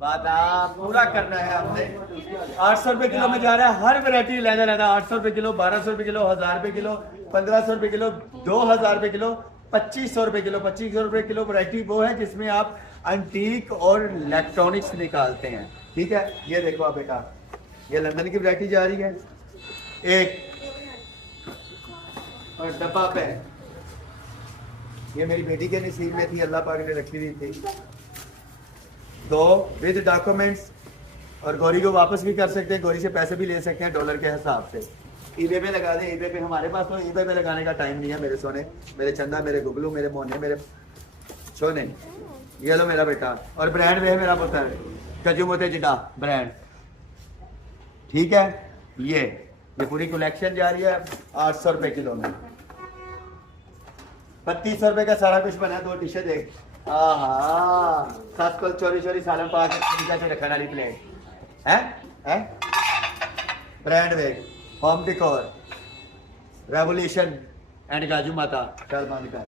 वादा पूरा करना है आपने। 800 रुपए किलो में जा रहा है हर वैरायटी लेना लेना। 800 रुपए किलो, 1200 रुपए किलो, 1000 रुपए किलो, 1500 रुपए किलो, 2000 रुपए किलो, 2500 रुपए किलो। 2500 रुपए किलो वैरायटी वो है जिसमें आप एंटीक और इलेक्ट्रॉनिक्स निकालते हैं। ठीक है, ये देखो आप बेटा, ये लंदन की वैरायटी जा रही है एक, और डब्बा पे ये मेरी बेटी के नसीब में थी, अल्लाह पाक ने रखी हुई थी। तो विद डॉक्यूमेंट्स, और गौरी को वापस भी कर सकते हैं, गौरी से पैसे भी ले सकते हैं डॉलर के हिसाब से। ईबे पे लगा दें, ईबे पे हमारे पास तो ईबे पे लगाने का टाइम नहीं है मेरे सोने, मेरे चंदा, मेरे गुगलू, मेरे मोने, मेरे सोने। ये लो मेरा बेटा, और ब्रांड में है मेरा पुत्र कजू मोते जिडा ब्रांड। ठीक है, ये पूरी कलेक्शन जा रही है 800 रुपए किलो में। 3200 रुपए का सारा कुछ बना। 2 टी शर्ट देख, को चोरी चोरी सालन पा के रखने वाली प्लेट है ब्रांड वेग, होम डिकोर, रेवोल्यूशन एंड गाजू माता। चल बंद कर।